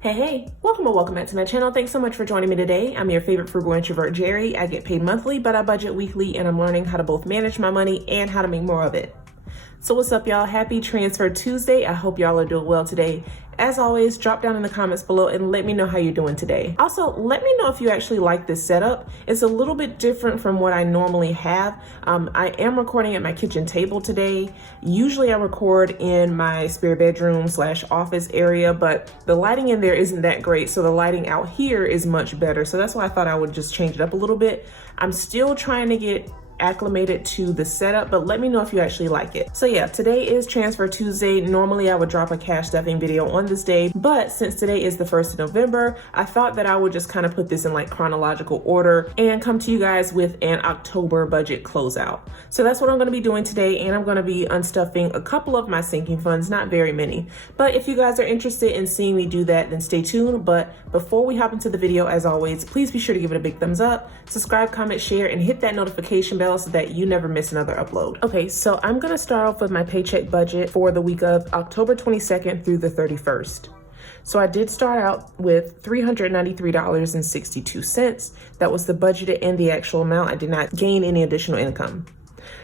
Hey, welcome or welcome back to my channel. Thanks so much for joining me today. I'm your favorite frugal introvert, Jerry. I get paid monthly, but I budget weekly, and I'm learning how to both manage my money and how to make more of it. So what's up, y'all? Happy Transfer Tuesday. I hope y'all are doing well today. As always, drop down in the comments below and let me know how you're doing today. Also, let me know if you actually like this setup. It's a little bit different from what I normally have. I am recording at my kitchen table today. Usually I record in my spare bedroom / office area, but the lighting in there isn't that great. So the lighting out here is much better. So that's why I thought I would just change it up a little bit. I'm still trying to get acclimated to the setup, but let me know if you actually like it. So yeah, today is Transfer Tuesday. Normally I would drop a cash stuffing video on this day, but since today is the 1st of November, I thought that I would just kind of put this in like chronological order and come to you guys with an October budget closeout. So that's what I'm going to be doing today, and I'm going to be unstuffing a couple of my sinking funds, not very many. But if you guys are interested in seeing me do that, then stay tuned. But before we hop into the video, as always, please be sure to give it a big thumbs up, subscribe, comment, share, and hit that notification bell so that you never miss another upload. Okay, so I'm gonna start off with my paycheck budget for the week of October 22nd through the 31st. So I did start out with $393.62. That was the budgeted and the actual amount. I did not gain any additional income.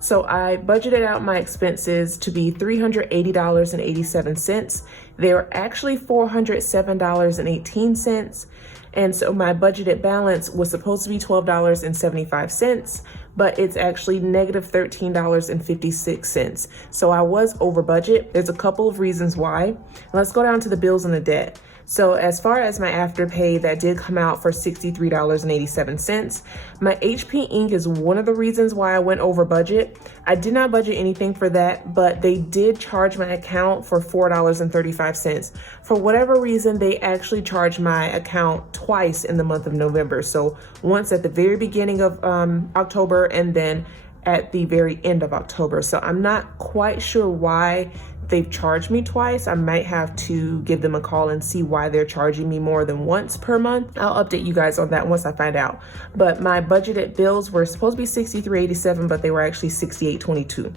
So I budgeted out my expenses to be $380.87. They were actually $407.18. And so my budgeted balance was supposed to be $12.75, but it's actually negative $13.56. So I was over budget. There's a couple of reasons why. Let's go down to the bills and the debt. So as far as my afterpay, that did come out for $63.87. My HP Inc. is one of the reasons why I went over budget. I did not budget anything for that, but they did charge my account for $4.35. For whatever reason, they actually charged my account twice in the month of November. So once at the very beginning of October and then at the very end of October. So I'm not quite sure why they've charged me twice. I might have to give them a call and see why they're charging me more than once per month. I'll update you guys on that once I find out. But my budgeted bills were supposed to be $63.87, but they were actually $68.22.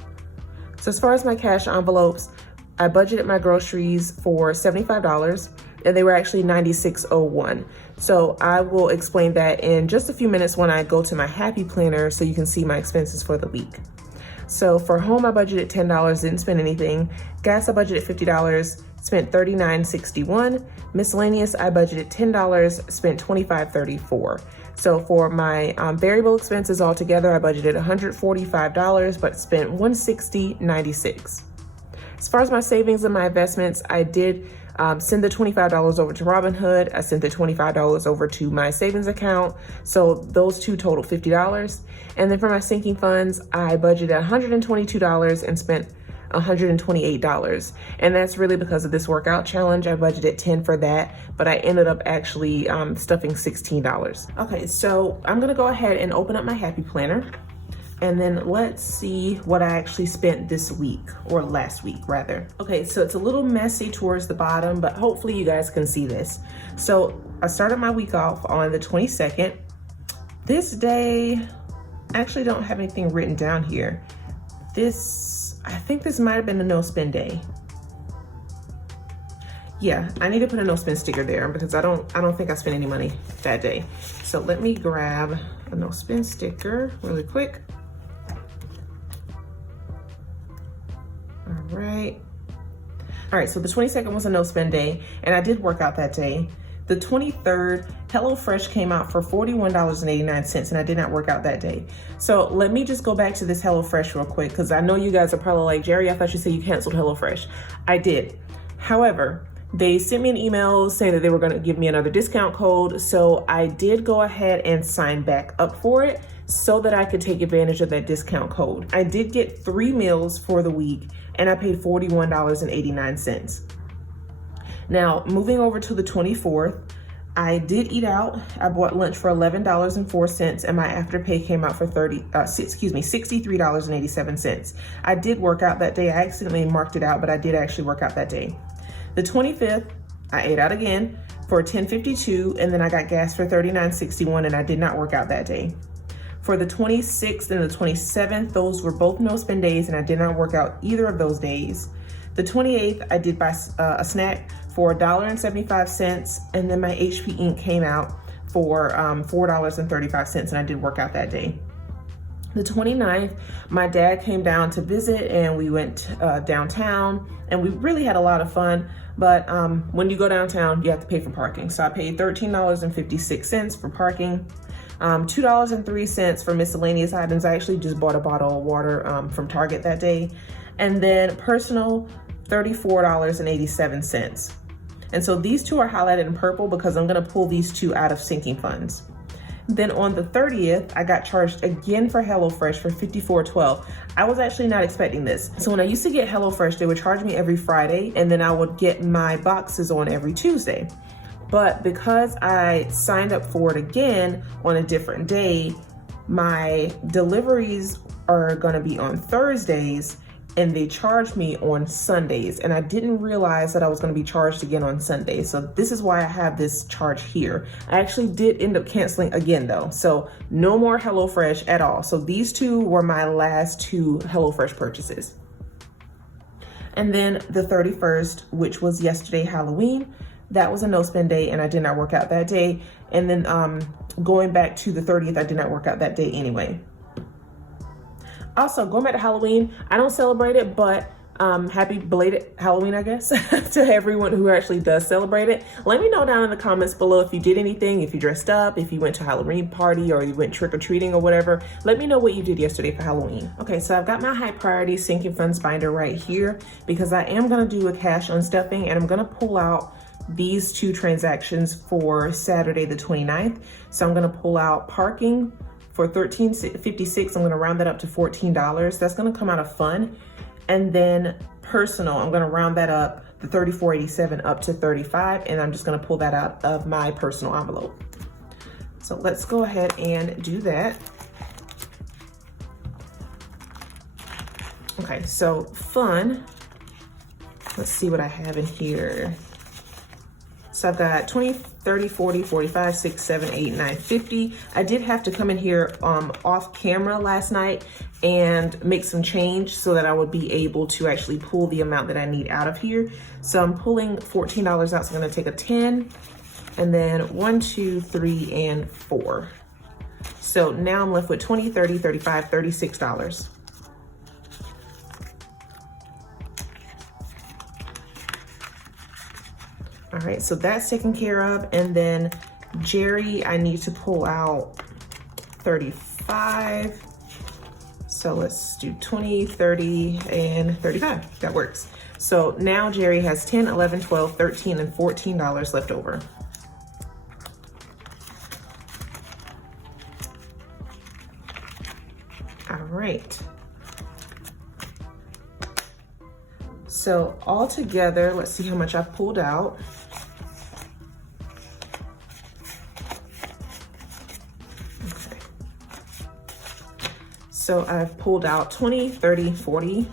So as far as my cash envelopes, I budgeted my groceries for $75 and they were actually $96.01. So I will explain that in just a few minutes when I go to my Happy Planner so you can see my expenses for the week. So for home, I budgeted $10, didn't spend anything. Gas, I budgeted $50, spent $39.61. Miscellaneous, I budgeted $10, spent $25.34. So for my variable expenses altogether, I budgeted $145, but spent $160.96. As far as my savings and my investments, I did send the $25 over to Robinhood. I sent the $25 over to my savings account. So those two total $50. And then for my sinking funds, I budgeted $122 and spent $128. And that's really because of this workout challenge. I budgeted $10 for that, but I ended up actually stuffing $16. Okay, so I'm gonna go ahead and open up my Happy Planner. And then let's see what I actually spent this week, or last week rather. Okay, so it's a little messy towards the bottom, but hopefully you guys can see this. So I started my week off on the 22nd. This day, I actually don't have anything written down here. I think this might have been a no spend day. Yeah, I need to put a no spend sticker there because I don't think I spent any money that day. So let me grab a no spend sticker really quick. All right, so the 22nd was a no spend day, and I did work out that day. The 23rd, HelloFresh came out for $41.89, and I did not work out that day. So let me just go back to this HelloFresh real quick, because I know you guys are probably like, Jerry, I thought you said you canceled HelloFresh. I did. However, they sent me an email saying that they were going to give me another discount code, so I did go ahead and sign back up for it so that I could take advantage of that discount code. I did get 3 meals for the week, and I paid $41.89. Now, moving over to the 24th, I did eat out. I bought lunch for $11.04, and my afterpay came out for $63.87. I did work out that day. I accidentally marked it out, but I did actually work out that day. The 25th, I ate out again for $10.52, and then I got gas for $39.61, and I did not work out that day. For the 26th and the 27th, those were both no spend days, and I did not work out either of those days. The 28th, I did buy a snack for $1.75, and then my HP ink came out for $4.35, and I did work out that day. The 29th, my dad came down to visit, and we went downtown, and we really had a lot of fun. But when you go downtown, you have to pay for parking. So I paid $13.56 for parking, $2.03 for miscellaneous items. I actually just bought a bottle of water from Target that day. And then personal, $34.87. And so these two are highlighted in purple because I'm gonna pull these two out of sinking funds. Then on the 30th, I got charged again for HelloFresh for $54.12. I was actually not expecting this. So when I used to get HelloFresh, they would charge me every Friday, and then I would get my boxes on every Tuesday. But because I signed up for it again on a different day, my deliveries are gonna be on Thursdays, and they charged me on Sundays, and I didn't realize that I was going to be charged again on Sundays. So this is why I have this charge here. I actually did end up canceling again though, so no more HelloFresh at all. So these two were my last two HelloFresh purchases. And then the 31st, which was yesterday, Halloween, that was a no spend day, and I did not work out that day. And then going back to the 30th, I did not work out that day anyway. Also, going back to Halloween, I don't celebrate it, but happy belated Halloween, I guess, to everyone who actually does celebrate it. Let me know down in the comments below if you did anything, if you dressed up, if you went to a Halloween party, or you went trick-or-treating or whatever. Let me know what you did yesterday for Halloween. Okay, so I've got my high priority sinking funds binder right here because I am gonna do a cash unstuffing, and I'm gonna pull out these two transactions for Saturday the 29th. So I'm gonna pull out parking for $13.56, I'm gonna round that up to $14. That's gonna come out of fun. And then personal, I'm gonna round that up, the $34.87 up to $35, and I'm just gonna pull that out of my personal envelope. So let's go ahead and do that. Okay, so fun. Let's see what I have in here. So I've got 20, 30, 40, 45, 6, 7, 8, 9, 50. I did have to come in here off camera last night and make some change so that I would be able to actually pull the amount that I need out of here. So I'm pulling $14 out, so I'm gonna take a 10, and then 1, 2, 3, and 4. So now I'm left with 20, 30, 35, $36. All right, so that's taken care of. And then Jerry, I need to pull out 35. So let's do 20, 30, and 35. That works. So now Jerry has 10, 11, 12, 13, and $14 left over. All right. So all together, let's see how much I've pulled out. So I've pulled out 20, 30, 40,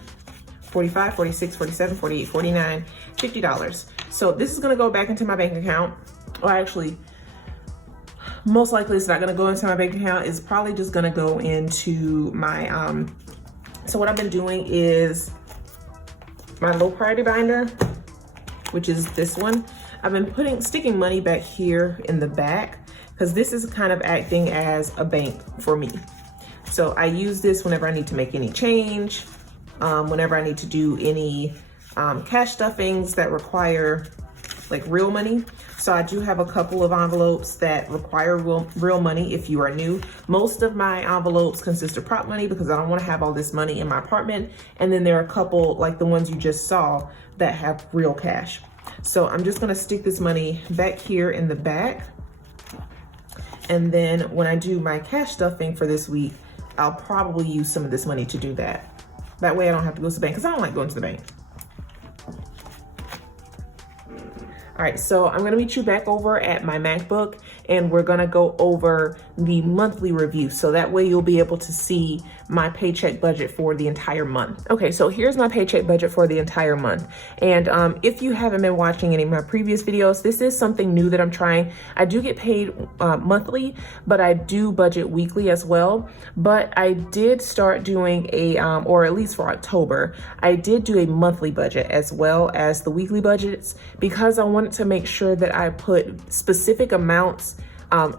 45, 46, 47, 48, 49, $50. So this is gonna go back into my bank account. Or actually, most likely it's not gonna go into my bank account. It's probably just gonna go into my, so what I've been doing is my low priority binder, which is this one. I've been sticking money back here in the back because this is kind of acting as a bank for me. So I use this whenever I need to make any change, whenever I need to do any cash stuffings that require like real money. So I do have a couple of envelopes that require real money if you are new. Most of my envelopes consist of prop money because I don't want to have all this money in my apartment. And then there are a couple like the ones you just saw that have real cash. So I'm just gonna stick this money back here in the back. And then when I do my cash stuffing for this week, I'll probably use some of this money to do that. That way I don't have to go to the bank because I don't like going to the bank. All right, so I'm gonna meet you back over at my MacBook, and we're gonna go over the monthly review. So that way you'll be able to see my paycheck budget for the entire month. Okay, so here's my paycheck budget for the entire month. And if you haven't been watching any of my previous videos, this is something new that I'm trying. I do get paid monthly, but I do budget weekly as well. But I did start doing a, or at least for October, I did do a monthly budget as well as the weekly budgets, because I wanted to make sure that I put specific amounts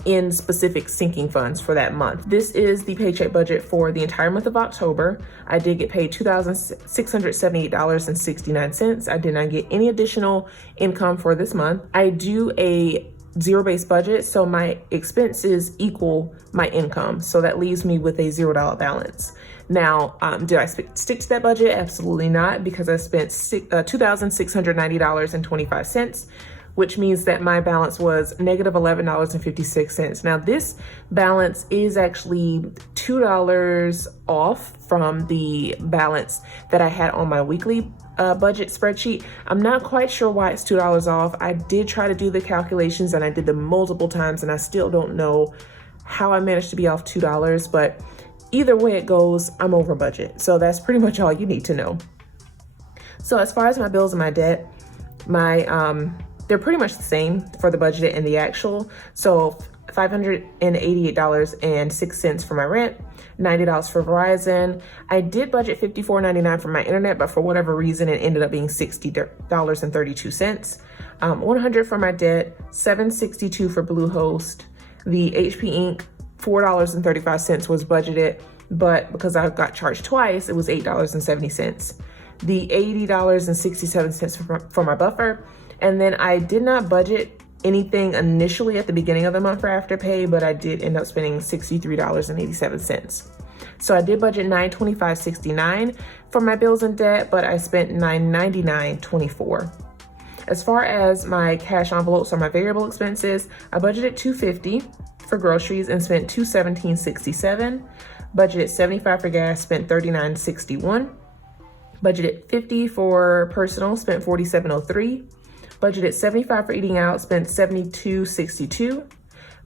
in specific sinking funds for that month. This is the paycheck budget for the entire month of October. I did get paid $2,678.69. I did not get any additional income for this month. I do a zero-based budget, so my expenses equal my income. So that leaves me with a $0 balance. Now, did I stick to that budget? Absolutely not, because I spent $2,690.25, which means that my balance was negative $11.56. Now, this balance is actually $2 off from the balance that I had on my weekly budget spreadsheet. I'm not quite sure why it's $2 off. I did try to do the calculations and I did them multiple times, and I still don't know how I managed to be off $2, but either way it goes, I'm over budget. So that's pretty much all you need to know. So as far as my bills and my debt, they're pretty much the same for the budget and the actual. So $588.06 for my rent, $90 for Verizon. I did budget $54.99 for my internet, but for whatever reason, it ended up being $60.32. $100 for my debt, $762 for Bluehost. The HP Inc., $4.35 was budgeted, but because I got charged twice, it was $8.70. The $80.67 for my buffer. And then I did not budget anything initially at the beginning of the month for Afterpay, but I did end up spending $63.87. So I did budget $925.69 for my bills and debt, but I spent $999.24. As far as my cash envelopes or my variable expenses, I budgeted $250 for groceries and spent $217.67. Budgeted $75 for gas, spent $39.61. Budgeted $50 for personal, spent $47.03. Budgeted $75 for eating out, spent $72.62.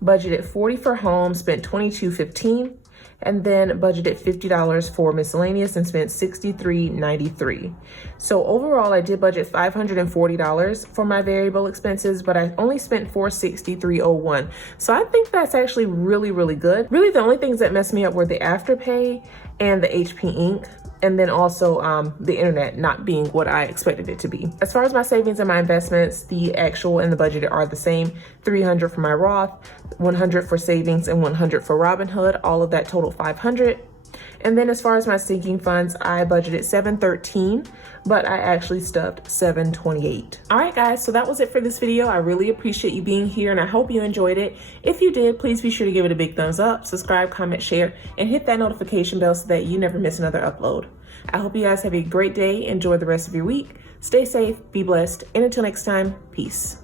Budgeted $40 for home, spent $22.15. And then budgeted $50 for miscellaneous and spent $63.93. So overall, I did budget $540 for my variable expenses, but I only spent $463.01. So I think that's actually really, really good. Really, the only things that messed me up were the Afterpay and the HP Inc., and then also the internet not being what I expected it to be. As far as my savings and my investments, the actual and the budgeted are the same. $300 for my Roth, $100 for savings, and $100 for Robinhood. All of that total $500. And then as far as my sinking funds, I budgeted $713, but I actually stuffed $728. All right, guys, so that was it for this video. I really appreciate you being here, and I hope you enjoyed it. If you did, please be sure to give it a big thumbs up, subscribe, comment, share, and hit that notification bell so that you never miss another upload. I hope you guys have a great day. Enjoy the rest of your week. Stay safe, be blessed, and until next time, peace.